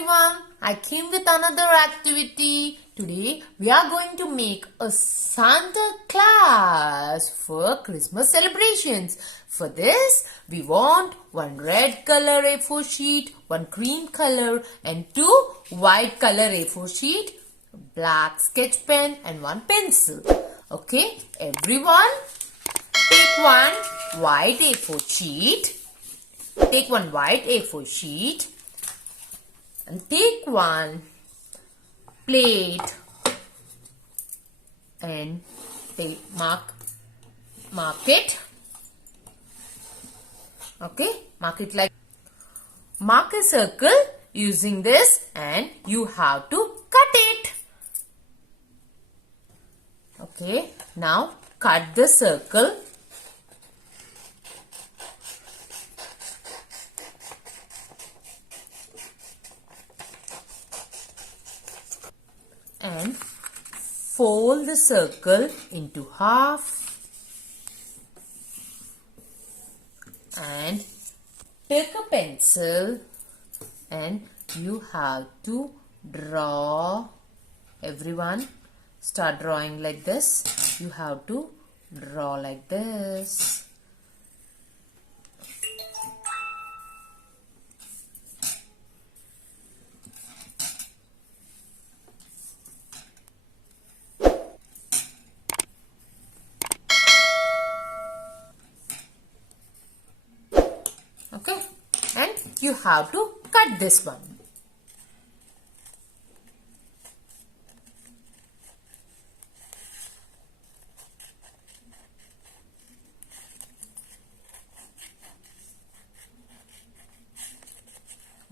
everyone, I came with another activity. Today we are going to make a Santa Claus for Christmas celebrations. For this we want one red color A4 sheet, one cream color and two white color A4 sheet, black sketch pen and one pencil. Okay, everyone take one white A4 sheet. Take one white A4 sheet and take one plate and mark it. Okay, mark it like mark a circle using this and you have to cut it. Okay, now cut the circle. And fold the circle into half and take a pencil and you have to draw. Everyone start drawing like this. You have to draw like this. Okay, and you have to cut this one.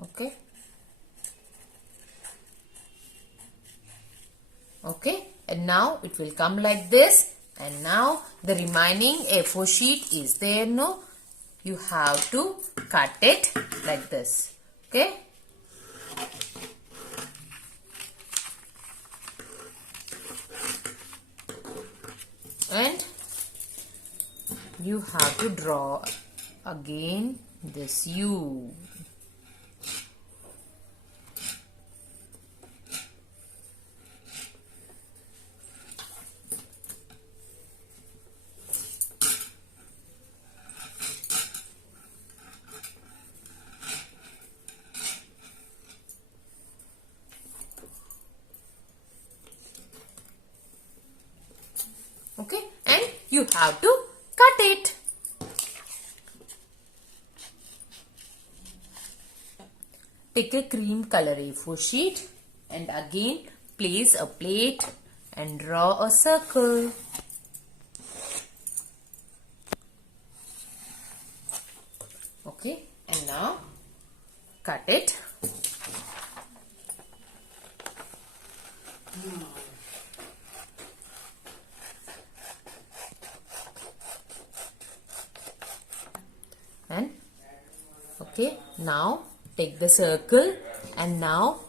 Okay. Okay, and now it will come like this. And now the remaining A4 sheet is there, no? You have to cut it like this. Okay. And you have to draw again this U. Okay, and you have to cut it. Take a cream color A4 sheet and again place a plate and draw a circle. Okay, and now cut it. And okay, now take the circle and now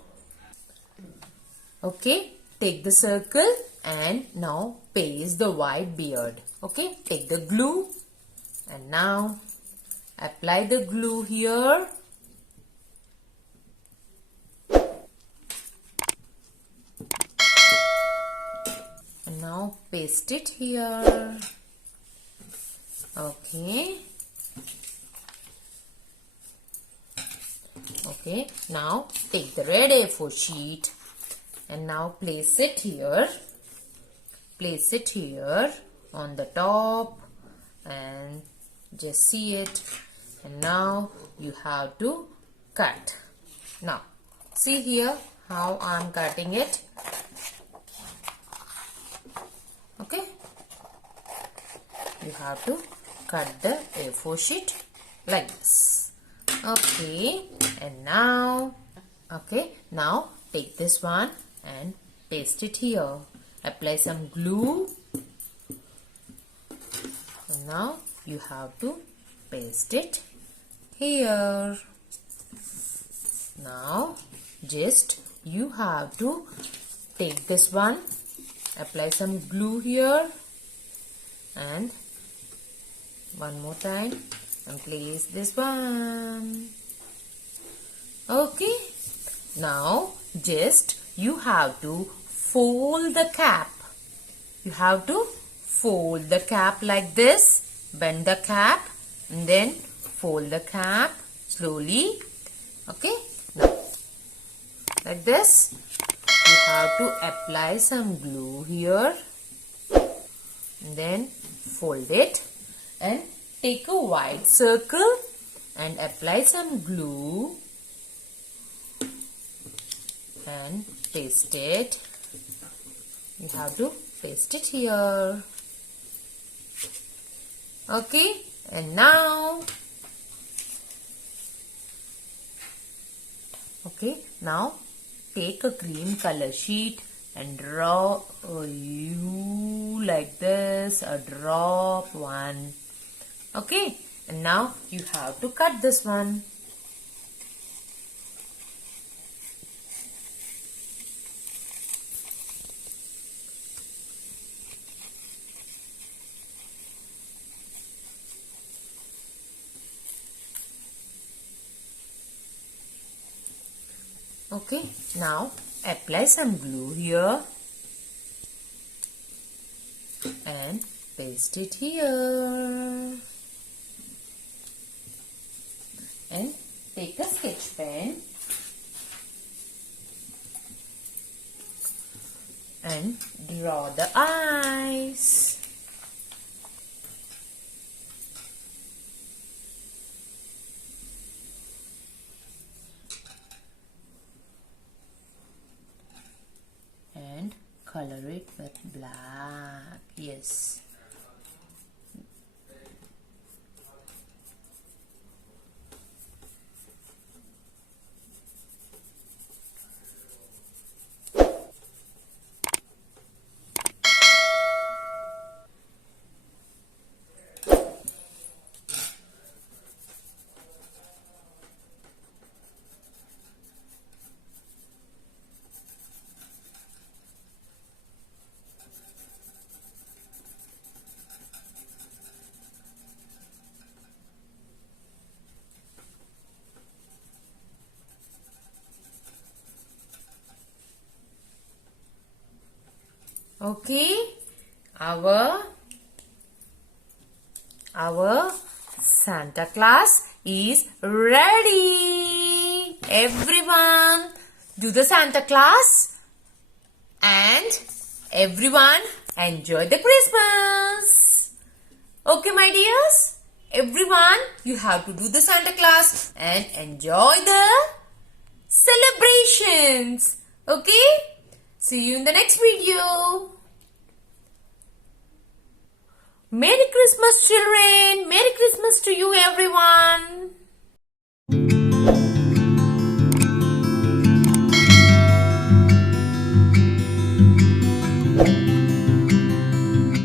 take the circle and now paste the white beard. Okay, take the glue and now apply the glue here. And now paste it here. Okay. Okay, now take the red A4 sheet and now place it here. Place it here on the top and just see it. And now you have to cut. Now, see here how I am cutting it. Okay, you have to cut the A4 sheet like this. Okay, and now take this one and paste it here. Apply some glue. And now you have to paste it here. Now just you have to take this one, apply some glue here and one more time and place this one. Okay, Now just you have to fold the cap. You have to fold the cap like this. Bend the cap and then fold the cap slowly. Okay. Now like this. You have to apply some glue here. And then fold it and take a white circle and apply some glue and paste it. You have to paste it here. Okay, and now take a cream color sheet and draw a U like this, a drop one. Okay, and now you have to cut this one. Okay, now apply some glue here and paste it here. And take a sketch pen and draw the eyes. And color it with black. Yes. Okay, our Santa Claus is ready. Everyone do the Santa Claus and everyone enjoy the Christmas. Okay, my dears, everyone you have to do the Santa Claus and enjoy the celebrations. Okay, see you in the next video. Merry Christmas, children. Merry Christmas to you